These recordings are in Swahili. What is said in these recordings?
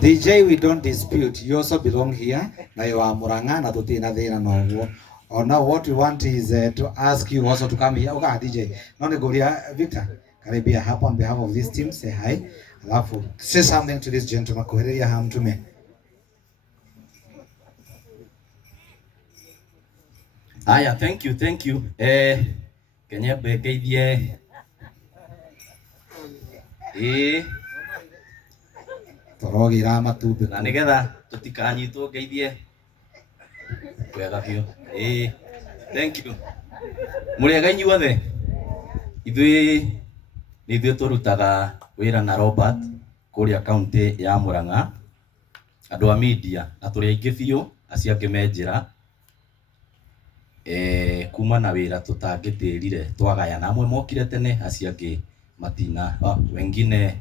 DJ, we don't dispute. You also belong here. Na you are Muranga na tutina thina no. Or now what we want is to ask you also to come here. Okay, DJ. None Goria Victor. Karibia hapa on behalf of this team. Say hi. Alafu say something to this gentleman. Kuhereria hamtume. Aya, thank you. Kenya bekeithie. Torogira matumbĩ. Na nigetha tutikanyitwo ngeithie. Kwega biũ. Thank you. Mũrĩega inyuothe. Ithuĩ tũrutaga wĩra na Robert kũrĩa kaunti ya Murang'a. Andũ a media na tũrĩ aingĩ biũ acio angĩ me njĩra. Kuma na wĩra tũtangĩtĩrire twagayana, amwe mokire tene acio angĩ matina wengine.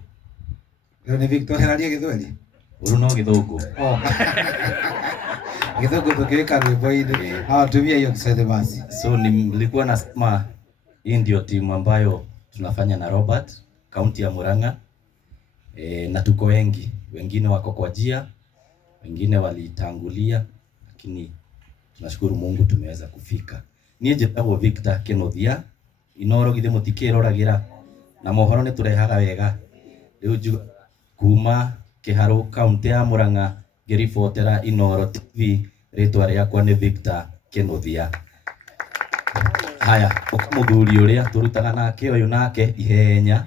Leo ni Victor heraria Githweli. Uru no Githũngũ. Githũngũ tukiweka rwĩmbo-inĩ. Tumia hiyo Kiswahili basi. So nilikuwa nasema hii ndio timu ambayo tunafanya na Robert kaunti ya Murang'a. Na tuko wengi, wengine wako kwa njia, wengine walitangulia, lakini tunashukuru Mungu tumeweza kufika. Niĩ njĩtagwo Victor Kenothia, Inoro githe mũtikĩroragira na mohoro nĩ tũrehaga wega. Rĩu kuma Kĩharũ kaunti ya Murang'a ngĩribotera Inoro TV, rĩtwa rĩakwa nĩ Victor Kenothia. Haya, mũthuri ũrĩa tũrutaga nake ũyũ nake ihenya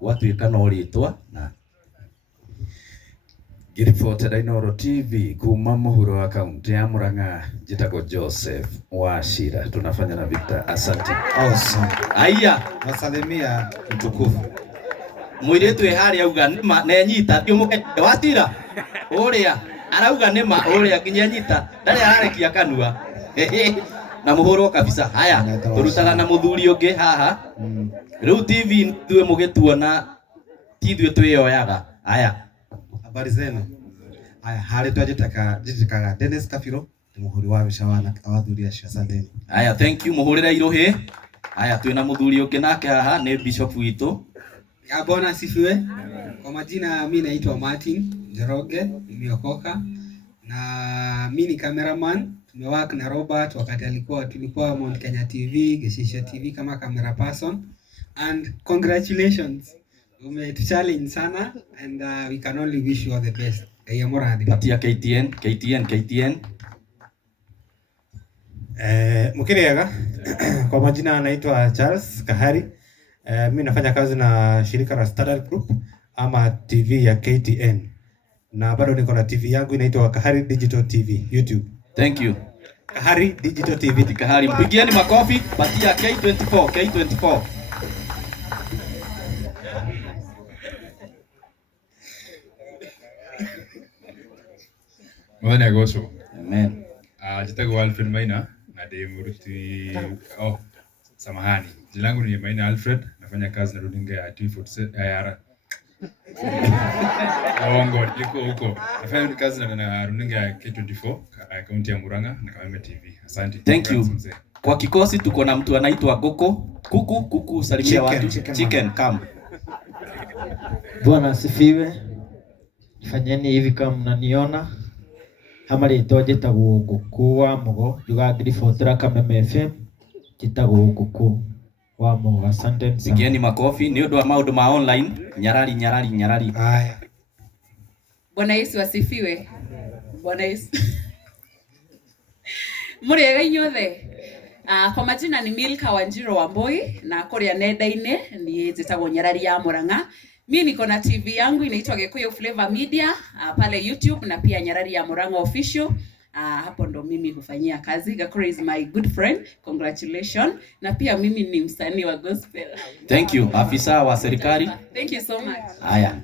gwatuĩka no rĩtwa na ngĩribotera Inoro TV kuma mũhuro wa kaunti ya Murang'a, njĩtagwo Joseph Wachira. Tunafanya na Victor. Asante. Awesome. Aya, wasalimia mtukufu. Mũirĩtu harĩa auga nĩma na nyita ndiũmũke Wachira. Ũrĩa arauga nĩma ũrĩa nginya nyita ndarĩ ararekia kanua. Na mũhũrwo kabisa. Haya, tũrutaga na mũthuri ũngĩ haha. Rĩu TV ithuĩ mũgĩtuona ti ithuĩ twĩyoyaga. Haya, habari zenu. Haya, harĩ twajĩtakaga Dennis Kafiro, mũhũri wa bicawana awathuri acio. Asanteni. Haya, thank you mũhũrĩra irũhĩ. Haya, twĩna mũthuri ũngĩ nake haha nĩ bishop witũ. Bwana asifiwe. Kwa majina mimi naitwa Martin Njoroge, nimeokoka na mimi ni cameraman. Tumework na Robert wakati tulikuwa Mount Kenya TV, Geshisha TV kama camera person, and congratulations. Umetuchallenge sana and we can only wish you all the best. Patia KTN. Mkiriaga. Kwa majina anaitwa Charles Kahari. Mimi nafanya kazi na shirika la Standard Group ama TV ya KTN. Na bado niko na TV yangu inaitwa Kahari Digital TV YouTube. Thank you. Kahari Digital TV. Kahari, mpigieni makofi. Patia K24. Mwana agocwo. Amen. Njĩtagwo Alfred Maina na ndĩ mũruti samahani. Jina langu ni Maina Alfred, nafanya kazi na runinga ya T47 liko huko. Nafanya kazi na runinga ya K24 kaunti ya Murang'a na Kameme TV. Asante. Thank you. Kwa kikosi tuko na mtu anaitwa Kuku salimia watu. Chicken come. Bwana asifiwe. Fanyeni hivi kama mnaniona. Ama rĩtwa njĩtagwo Ngũkũ wa Mũgo, njuga ngĩribotera Kameme FM, njĩtagwo Ngũkũ wa Mũgo. Asante. Pigieni makofi nĩ ũndũ wa maũndũ ma online. Nyarari. Haya. Bwana Yesu asifiwe. Bwana Yesu. Mũrĩega inyuothe. Kwa majina ni Milka Wanjiro Wamboi na kũrĩa nenda-inĩ ni njĩtagwo Nyarari ya Murang'a. Mimi niko na TV yangu inaitwa Gikuyu Flavor Media pale YouTube na pia Nyarari ya Murang'a Official. Hapo ndo mimi hufanyia kazi. Gakuru is my good friend. Congratulations. Na pia mimi ni msanii wa gospel. Thank you. Afisa wa serikali. Thank you so much. Haya.